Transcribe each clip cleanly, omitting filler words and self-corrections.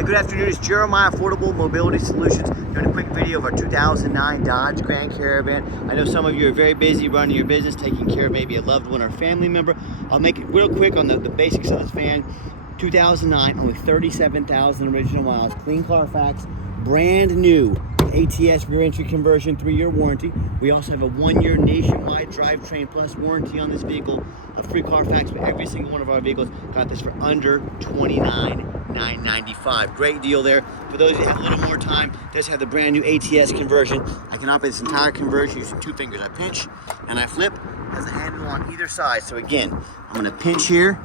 Hey, good afternoon. It's Jeremiah Affordable Mobility Solutions doing a quick video of our 2009 Dodge Grand Caravan. I know some of you are very busy running your business, taking care of maybe a loved one or family member. I'll make it real quick on the basics of this van. 2009, only 37,000 original miles, clean Carfax, brand new. ATS rear entry conversion, 3-year warranty. We also have a 1-year nationwide drivetrain plus warranty on this vehicle. A free Carfax for every single one of our vehicles. Got this for under $29,995. Great deal there. For those that have a little more time, does have the brand new ATS conversion. I can operate this entire conversion using 2 fingers. I pinch and I flip. Has a handle on either side. So again, I'm gonna pinch here,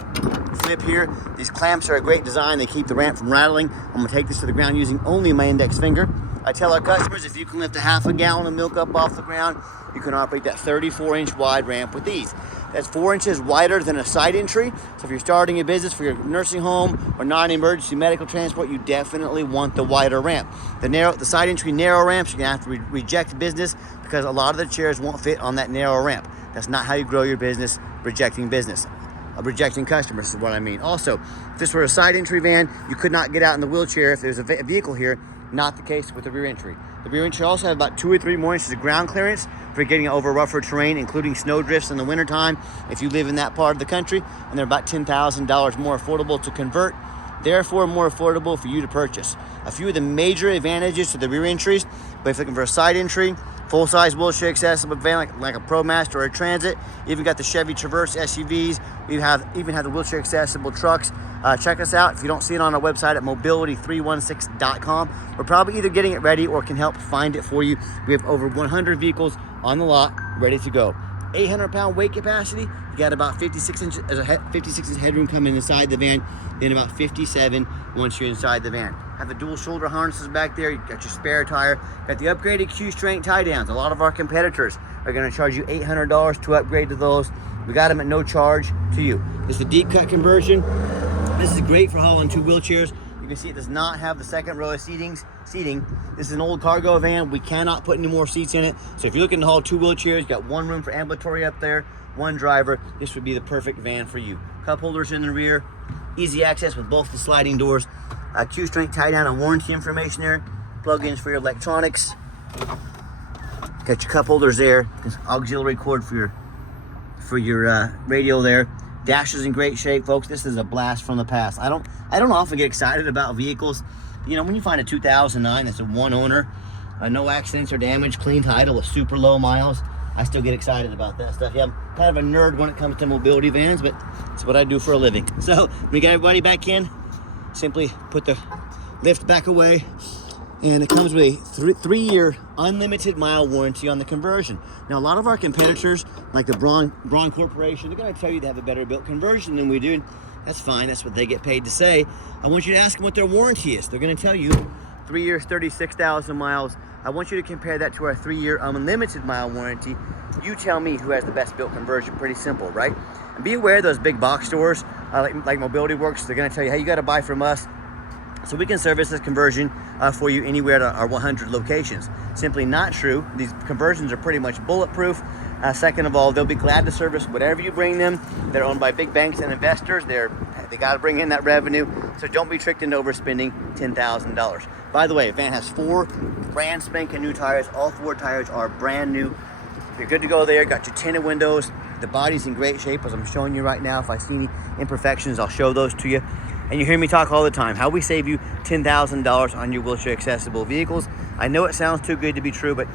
flip here. These clamps are a great design. They keep the ramp from rattling. I'm gonna take this to the ground using only my index finger. I tell our customers, if you can lift a half a gallon of milk up off the ground, you can operate that 34-inch wide ramp with ease. That's 4 inches wider than a side entry. So if you're starting a business for your nursing home or non-emergency medical transport, you definitely want the wider ramp. The side entry narrow ramps, you're gonna have to reject business because a lot of the chairs won't fit on that narrow ramp. That's not how you grow your business, rejecting customers is what I mean. Also, if this were a side entry van, you could not get out in the wheelchair if there's a vehicle here. Not the case with the rear entry. The rear entry also has about 2 or 3 more inches of ground clearance for getting over rougher terrain, including snow drifts in the wintertime if you live in that part of the country, and they're about $10,000 more affordable to convert, therefore more affordable for you to purchase. A few of the major advantages to the rear entries, but if you're looking for a side entry, full-size wheelchair accessible van like a ProMaster or a Transit, even got the Chevy Traverse SUVs, we even have the wheelchair accessible trucks. Check us out. If you don't see it on our website at mobility316.com, we're probably either getting it ready or can help find it for you. We have over 100 vehicles on the lot ready to go. 800-pound weight capacity. You got about 56 inches headroom coming inside the van, then about 57 once you're inside the van. Have the dual shoulder harnesses back there. You got your spare tire. Got the upgraded Q-strength tie downs. A lot of our competitors are going to charge you $800 to upgrade to those. We got them at no charge to you. This is the deep cut conversion. This is great for hauling 2 wheelchairs. You can see it does not have the second row of seating. This is an old cargo van. We cannot put any more seats in it. So if you're looking to haul 2 wheelchairs, you got 1 room for ambulatory up there, 1 driver, this would be the perfect van for you. Cup holders in the rear, easy access with both the sliding doors. Q-strength tie down and warranty information there. Plug-ins for your electronics. Got your cup holders there. Auxiliary cord for your radio there. Dash is in great shape, folks. This is a blast from the past. I don't often get excited about vehicles. You know, when you find a 2009 that's a 1 owner, no accidents or damage, clean title with super low miles, I still get excited about that stuff. Yeah, I'm kind of a nerd when it comes to mobility vans, but it's what I do for a living. So we got everybody back in. Simply put the lift back away, and it comes with a 3-year unlimited mile warranty on the conversion. Now, a lot of our competitors, like the Braun Corporation, they're going to tell you they have a better built conversion than we do. That's fine. That's what they get paid to say. I want you to ask them what their warranty is. They're going to tell you 3 years, 36,000 miles. I want you to compare that to our 3-year unlimited mile warranty. You tell me who has the best built conversion. Pretty simple, right? And be aware of those big box stores like Mobility Works. They're going to tell you, hey, you got to buy from us. So we can service this conversion for you anywhere at our 100 locations. Simply not true. These conversions are pretty much bulletproof. Second of all, they'll be glad to service whatever you bring them. They're owned by big banks and investors. They got to bring in that revenue. So don't be tricked into overspending $10,000. By the way, the van has 4 brand spanking new tires. All 4 tires are brand new. You're good to go there. Got your tinted windows. The body's in great shape, as I'm showing you right now. If I see any imperfections, I'll show those to you. And you hear me talk all the time, how we save you $10,000 on your wheelchair accessible vehicles. I know it sounds too good to be true, but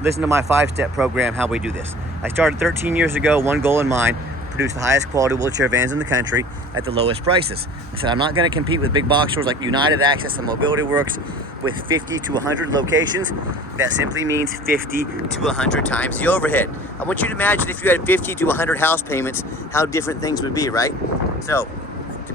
listen to my 5-step program, how we do this. I started 13 years ago, one goal in mind, produce the highest quality wheelchair vans in the country at the lowest prices. I said, I'm not gonna compete with big box stores like United Access and Mobility Works with 50 to 100 locations. That simply means 50 to 100 times the overhead. I want you to imagine if you had 50 to 100 house payments, how different things would be, right? So, to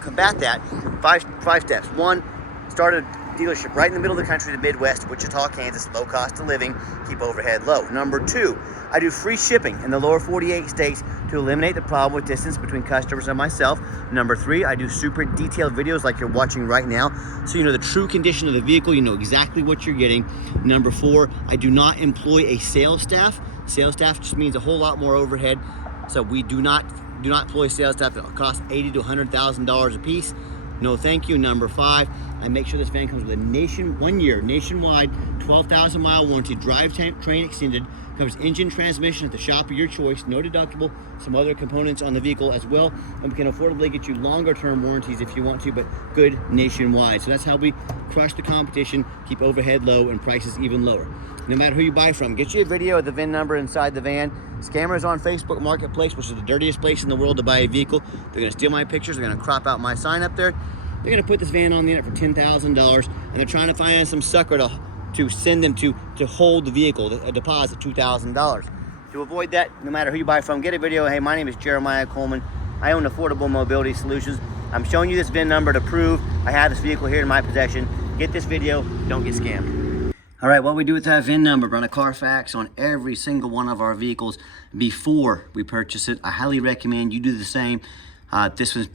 combat that, five steps. 1, start a dealership right in the middle of the country, the Midwest, Wichita, Kansas, low cost of living, keep overhead low. Number 2, I do free shipping in the lower 48 states to eliminate the problem with distance between customers and myself. Number 3, I do super detailed videos like you're watching right now, so you know the true condition of the vehicle, you know exactly what you're getting. Number 4, I do not employ a sales staff. Sales staff just means a whole lot more overhead, so we do not employ sales staff that cost $80,000 to $100,000 a piece. no thank you. Number 5, I make sure this van comes with a 1 year nationwide 12,000 mile warranty, drivetrain extended, covers engine, transmission at the shop of your choice, no deductible, some other components on the vehicle as well, and we can affordably get you longer term warranties if you want to, but good nationwide. So that's how we crush the competition, keep overhead low and prices even lower. No matter who you buy from, get you a video of the VIN number inside the van. Scammers on Facebook Marketplace, which is the dirtiest place in the world to buy a vehicle. They're gonna steal my pictures, they're gonna crop out my sign up there. They're gonna put this van on the internet for $10,000, and they're trying to find some sucker to send them to hold the vehicle, a deposit, $2,000. To avoid that, no matter who you buy from, get a video. Hey, my name is Jeremiah Coleman. I own Affordable Mobility Solutions. I'm showing you this VIN number to prove I have this vehicle here in my possession. Get this video, don't get scammed. All right, what we do with that VIN number, run a Carfax on every single one of our vehicles before we purchase it. I highly recommend you do the same. This was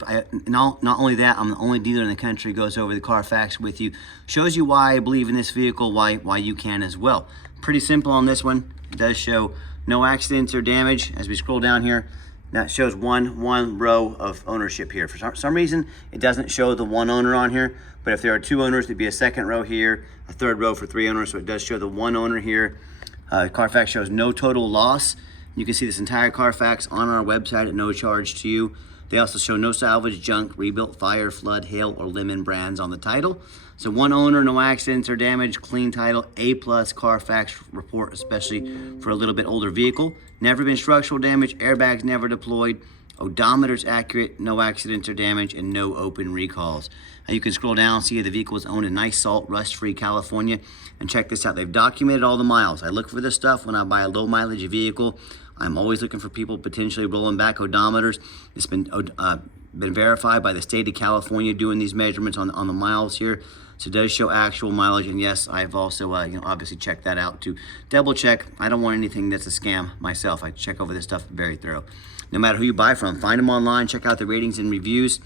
not only that, I'm the only dealer in the country who goes over the Carfax with you. Shows you why I believe in this vehicle, why you can as well. Pretty simple on this one. It does show no accidents or damage. As we scroll down here, now it shows one row of ownership here. For some reason, it doesn't show the one owner on here, but if there are 2 owners, there'd be a second row here, a third row for 3 owners, so it does show the 1 owner here. Carfax shows no total loss. You can see this entire Carfax on our website at no charge to you. They also show no salvage, junk, rebuilt, fire, flood, hail, or lemon brands on the title. So 1 owner, no accidents or damage, clean title, A+ Carfax report, especially for a little bit older vehicle. Never been structural damage, airbags never deployed, odometer's accurate, no accidents or damage, and no open recalls. Now you can scroll down, see the vehicle is owned in nice salt, rust-free California. And check this out, they've documented all the miles. I look for this stuff when I buy a low mileage vehicle. I'm always looking for people potentially rolling back odometers. It's been verified by the state of California doing these measurements on the miles here. So it does show actual mileage, and yes, I've also obviously checked that out to double check. I don't want anything that's a scam myself. I check over this stuff very thorough. No matter who you buy from, find them online, check out the ratings and reviews.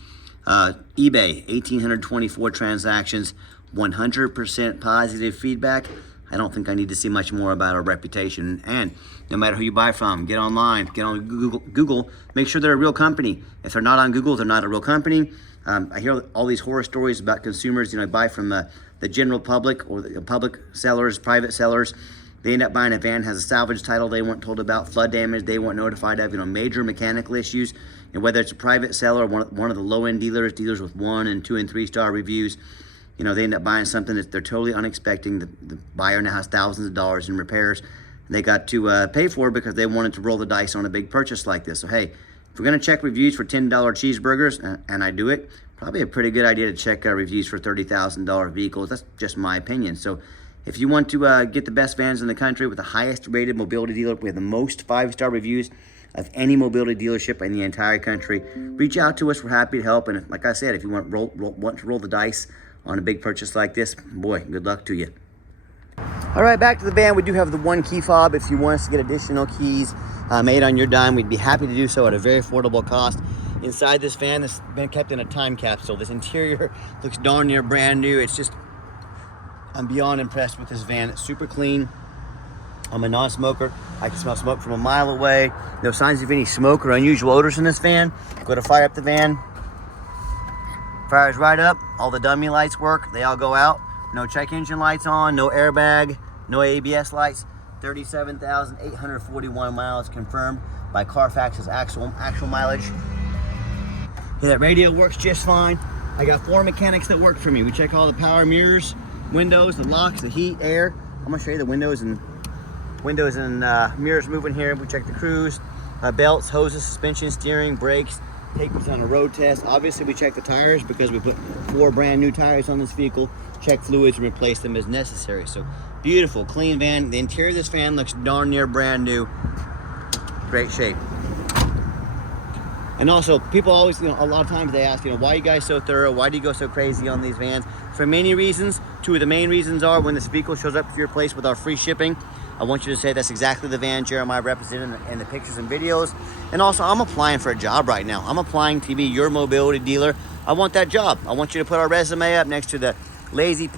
eBay, 1,824 transactions, 100% positive feedback. I don't think I need to see much more about our reputation. And no matter who you buy from, get online, get on Google, make sure they're a real company. If they're not on Google, they're not a real company. I hear all these horror stories about consumers, buy from the general public or the public sellers, private sellers. They end up buying a van that has a salvage title they weren't told about, flood damage they weren't notified of, major mechanical issues. And whether it's a private seller or one of the low-end dealers with 1 and 2 and 3 star reviews, they end up buying something that they're totally unexpecting. The buyer now has thousands of dollars in repairs. They got to pay for it because they wanted to roll the dice on a big purchase like this. So hey, if we're gonna check reviews for $10 cheeseburgers, and I do it, probably a pretty good idea to check reviews for $30,000 vehicles. That's just my opinion. So if you want to get the best vans in the country with the highest rated mobility dealer, we have the most 5-star reviews of any mobility dealership in the entire country. Reach out to us, we're happy to help. And like I said, if you want to roll the dice on a big purchase like this, boy, good luck to you. All right, back to the van. We do have the 1 key fob. If you want us to get additional keys made on your dime, we'd be happy to do so at a very affordable cost. Inside this van, this has been kept in a time capsule. This interior looks darn near brand new. It's just, I'm beyond impressed with this van. It's super clean. I'm a non-smoker. I can smell smoke from a mile away. No signs of any smoke or unusual odors in this van. Go to fire up the van. Fires right up. All the dummy lights work. They all go out. No check engine lights on. No airbag. No ABS lights. 37,841 miles confirmed by Carfax's actual mileage. Yeah, that radio works just fine. I got 4 mechanics that work for me. We check all the power mirrors, windows, the locks, the heat, air. I'm gonna show you the windows and mirrors moving here. We check the cruise, belts, hoses, suspension, steering, brakes. Take this on a road test. Obviously, we check the tires because we put 4 brand new tires on this vehicle. Check fluids and replace them as necessary. So beautiful, clean van. The interior of this van looks darn near brand new. Great shape. And also, people always, a lot of times they ask, why are you guys so thorough? Why do you go so crazy on these vans? For many reasons. 2 of the main reasons are when this vehicle shows up to your place with our free shipping, I want you to say that's exactly the van Jeremiah represented in the pictures and videos. And also, I'm applying for a job right now. I'm applying to be your mobility dealer. I want that job. I want you to put our resume up next to the lazy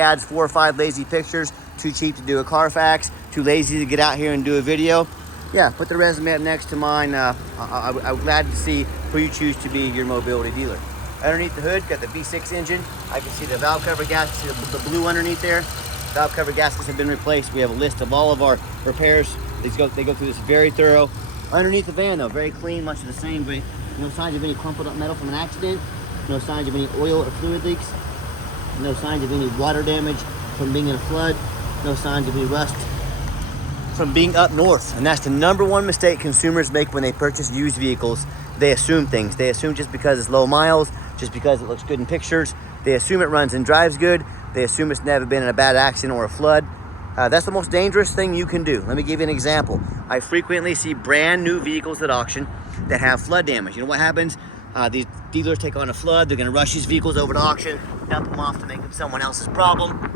ads, 4 or 5 lazy pictures, too cheap to do a Carfax, too lazy to get out here and do a video. Yeah, put the resume up next to mine. I'm glad to see who you choose to be your mobility dealer. Underneath the hood, got the V6 engine. I can see the valve cover gaskets, the blue underneath there. Valve cover gaskets have been replaced. We have a list of all of our repairs. They go through this very thorough. Underneath the van though, very clean, much of the same, but no signs of any crumpled up metal from an accident. No signs of any oil or fluid leaks. No signs of any water damage from being in a flood. No signs of any rust from being up north. And that's the #1 mistake consumers make when they purchase used vehicles. They assume things. They assume just because it's low miles, just because it looks good in pictures, they assume it runs and drives good. They assume it's never been in a bad accident or a flood. That's the most dangerous thing you can do. Let me give you an example. I frequently see brand new vehicles at auction that have flood damage. You know what happens? These dealers take on a flood. They're gonna rush these vehicles over to auction, dump them off to make them someone else's problem,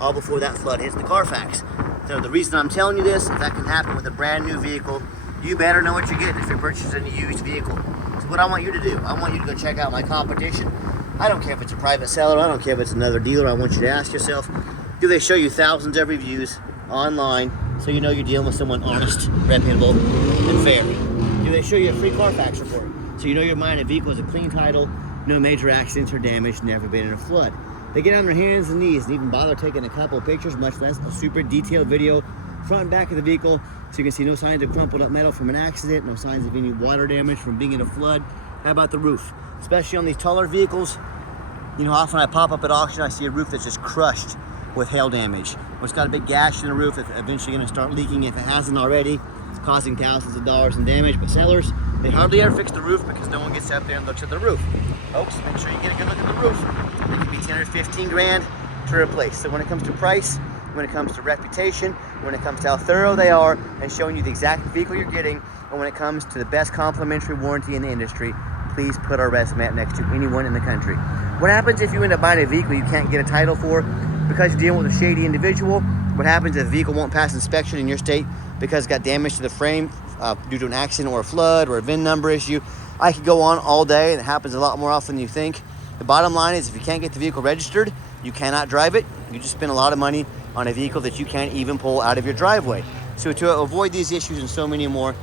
all before that flood hits the Carfax. So the reason I'm telling you this is that can happen with a brand new vehicle. You better know what you're getting if you're purchasing a used vehicle. So what I want you to do, I want you to go check out my competition. I don't care if it's a private seller, I don't care if it's another dealer. I want you to ask yourself, do they show you thousands of reviews online so you know you're dealing with someone honest, reputable, and fair? Do they show you a free Carfax report so you know you're buying a vehicle with a clean title, no major accidents or damage, never been in a flood? They get on their hands and knees and even bother taking a couple of pictures, much less a super detailed video, front and back of the vehicle, so you can see no signs of crumpled up metal from an accident, no signs of any water damage from being in a flood. How about the roof? Especially on these taller vehicles, you know, often I pop up at auction, I see a roof that's just crushed with hail damage. Or it's got a big gash in the roof that's eventually gonna start leaking if it hasn't already. It's causing thousands of dollars in damage, but sellers, they hardly ever fix the roof because no one gets up there and looks at the roof. Folks, make sure you get a good look at the roof. It could be 10 or 15 grand to replace. So when it comes to price, when it comes to reputation, when it comes to how thorough they are and showing you the exact vehicle you're getting, and when it comes to the best complimentary warranty in the industry, please put our resume up next to anyone in the country. What happens if you end up buying a vehicle you can't get a title for because you're dealing with a shady individual? What happens if the vehicle won't pass inspection in your state because it got damage to the frame due to an accident or a flood or a VIN number issue? I could go on all day, and it happens a lot more often than you think. The bottom line is if you can't get the vehicle registered, you cannot drive it. You just spend a lot of money on a vehicle that you can't even pull out of your driveway. So to avoid these issues and so many more,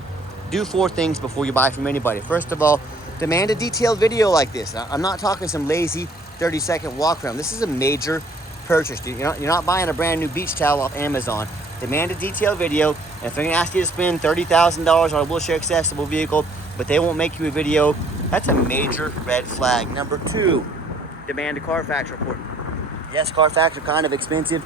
do 4 things before you buy from anybody. First of all, demand a detailed video like this. I'm not talking some lazy 30-second walk around. This is a major purchase. You're not buying a brand new beach towel off Amazon. Demand a detailed video. And if they're gonna ask you to spend $30,000 on a wheelchair accessible vehicle, but they won't make you a video, that's a major red flag. Number 2, demand a Carfax report. Yes, Carfax are kind of expensive.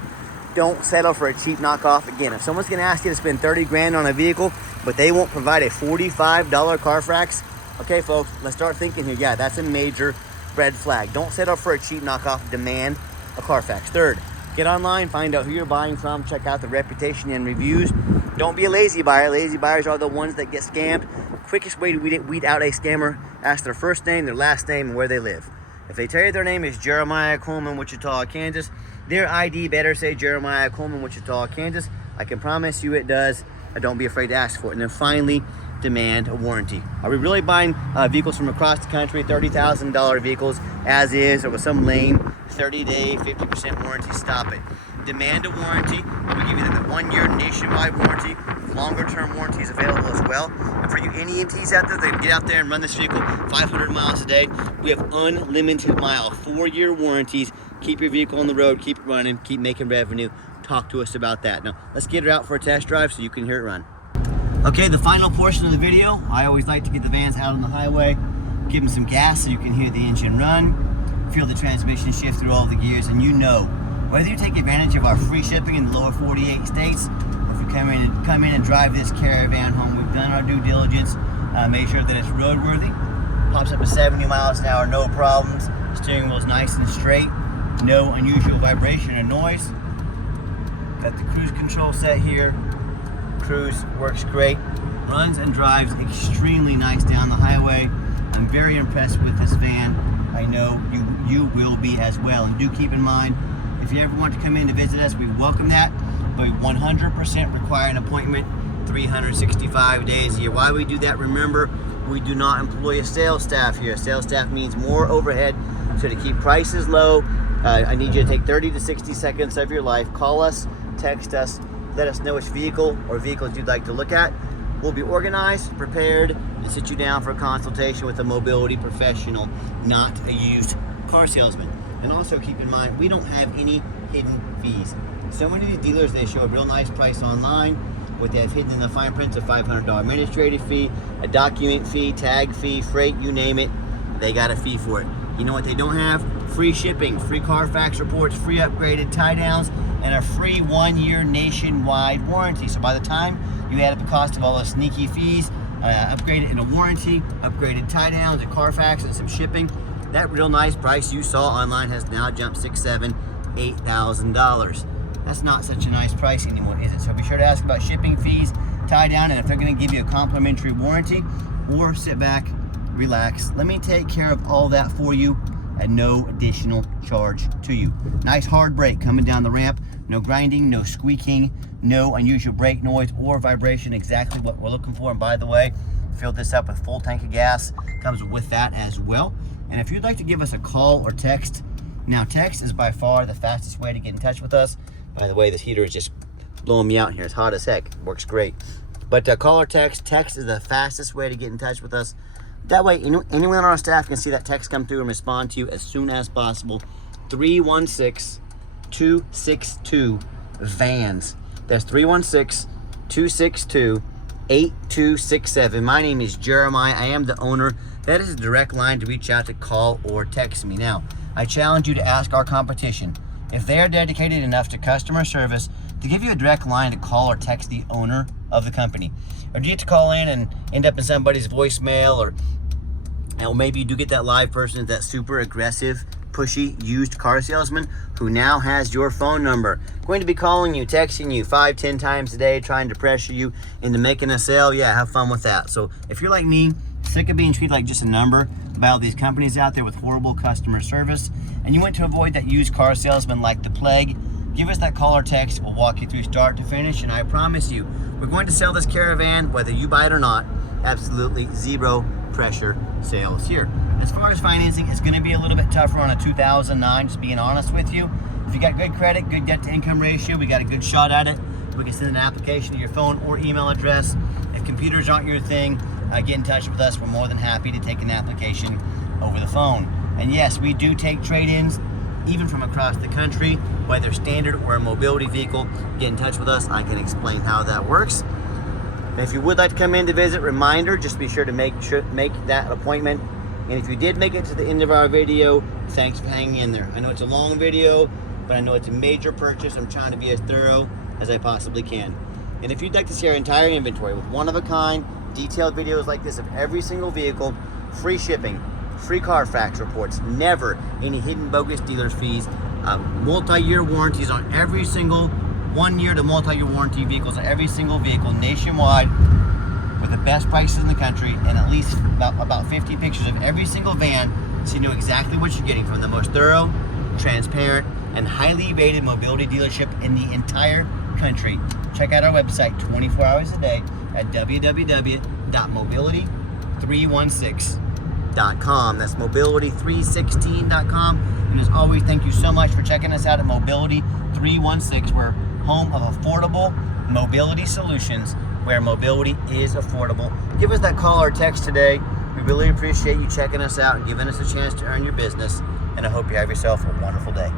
Don't settle for a cheap knockoff. Again, if someone's gonna ask you to spend 30 grand on a vehicle, but they won't provide a $45 Carfax, okay, folks, let's start thinking here. Yeah, that's a major red flag. Don't settle for a cheap knockoff. Demand a Carfax. 3rd, get online, find out who you're buying from, check out the reputation and reviews. Don't be a lazy buyer. Lazy buyers are the ones that get scammed. Quickest way to weed out a scammer, ask their first name, their last name, and where they live. If they tell you their name is Jeremiah Coleman, Wichita, Kansas, their ID better say Jeremiah Coleman, Wichita, Kansas. I can promise you it does. Don't be afraid to ask for it. And then finally, demand a warranty. Are we really buying vehicles from across the country, $30,000 vehicles as is, or with some lame 30-day, 50% warranty? Stop it. Demand a warranty. We'll give you the 1-year nationwide warranty. Longer-term warranty is available as well. And for you NEMTs out there that get out there and run this vehicle 500 miles a day, we have unlimited mile, 4-year warranties. Keep your vehicle on the road, keep it running, keep making revenue. Talk to us about that. Now, let's get it out for a test drive so you can hear it run. Okay, the final portion of the video, I always like to get the vans out on the highway, give them some gas so you can hear the engine run, feel the transmission shift through all the gears, and you know, whether you take advantage of our free shipping in the lower 48 states, or if you come in and drive this caravan home, we've done our due diligence, made sure that it's roadworthy, pops up to 70 miles an hour, no problems, steering wheel's nice and straight, no unusual vibration or noise. Got the cruise control set here. Cruise works great. Runs and drives extremely nice down the highway. I'm very impressed with this van. I know you will be as well. And do keep in mind, if you ever want to come in to visit us, we welcome that. But we 100% require an appointment 365 days a year. Why we do that? Remember, we do not employ a sales staff here. Sales staff means more overhead. So to keep prices low, I need you to take 30 to 60 seconds of your life. Call us, text us, let us know which vehicle or vehicles you'd like to look at. We'll be organized, prepared, and sit you down for a consultation with a mobility professional, not a used car salesman. And also keep in mind, we don't have any hidden fees. So many of these dealers, they show a real nice price online. What they have hidden in the fine print's a $500 administrative fee, a document fee, tag fee, freight, you name it, they got a fee for it. You know what they don't have? Free shipping, free Carfax reports, free upgraded tie downs, and a free 1-year nationwide warranty. So by the time you add up the cost of all those sneaky fees, upgraded in a warranty, upgraded tie downs, a Carfax, and some shipping, that real nice price you saw online has now jumped $6,000, $7,000, $8,000. That's not such a nice price anymore, is it? So be sure to ask about shipping fees, tie down, and if they're going to give you a complimentary warranty, or sit back, relax. Let me take care of all that for you at no additional charge to you. Nice hard brake coming down the ramp. No grinding, no squeaking, no unusual brake noise or vibration. Exactly what we're looking for. And by the way, filled this up with full tank of gas. Comes with that as well. And if you'd like to give us a call or text, now text is by far the fastest way to get in touch with us. By the way, this heater is just blowing me out here. It's hot as heck. Works great. But call or text. Text is the fastest way to get in touch with us. That way, anyone on our staff can see that text come through and respond to you as soon as possible. 316-262-VANS. That's 316-262-8267. My name is Jeremiah. I am the owner. That is a direct line to reach out to, call or text me. Now, I challenge you to ask our competition if they are dedicated enough to customer service to give you a direct line to call or text the owner of the company. Or do you get to call in and end up in somebody's voicemail, or maybe you do get that live person, that super aggressive, pushy, used car salesman who now has your phone number, going to be calling you, texting you 5-10 times a day, trying to pressure you into making a sale. Yeah, have fun with that. So if you're like me, sick of being treated like just a number by all these companies out there with horrible customer service, and you want to avoid that used car salesman like the plague, give us that call or text. We'll walk you through start to finish, and I promise you, we're going to sell this caravan whether you buy it or not. Absolutely zero pressure sales here. As far as financing, it's going to be a little bit tougher on a 2009, just being honest with you. If you got good credit, good debt to income ratio, we got a good shot at it. We can send an application to your phone or email address. If computers aren't your thing, get in touch with us. We're more than happy to take an application over the phone. And yes, we do take trade-ins even from across the country, whether standard or a mobility vehicle. Get in touch with us. I can explain how that works. And if you would like to come in to visit, reminder, just be sure to make that appointment. And if you did make it to the end of our video, thanks for hanging in there. I know it's a long video, but I know it's a major purchase. I'm trying to be as thorough as I possibly can. And if you'd like to see our entire inventory with one-of-a-kind, detailed videos like this of every single vehicle, free shipping, free Carfax reports, never any hidden bogus dealer's fees, multi-year warranties on every single 1-year to multi-year warranty vehicles on every single vehicle nationwide with the best prices in the country, and at least about 50 pictures of every single van so you know exactly what you're getting from the most thorough, transparent, and highly rated mobility dealership in the entire country. Check out our website 24 hours a day at www.mobility316.com. That's mobility316.com. And as always, thank you so much for checking us out at Mobility 316. We're home of affordable mobility solutions where mobility is affordable. Give us that call or text today. We really appreciate you checking us out and giving us a chance to earn your business. And I hope you have yourself a wonderful day.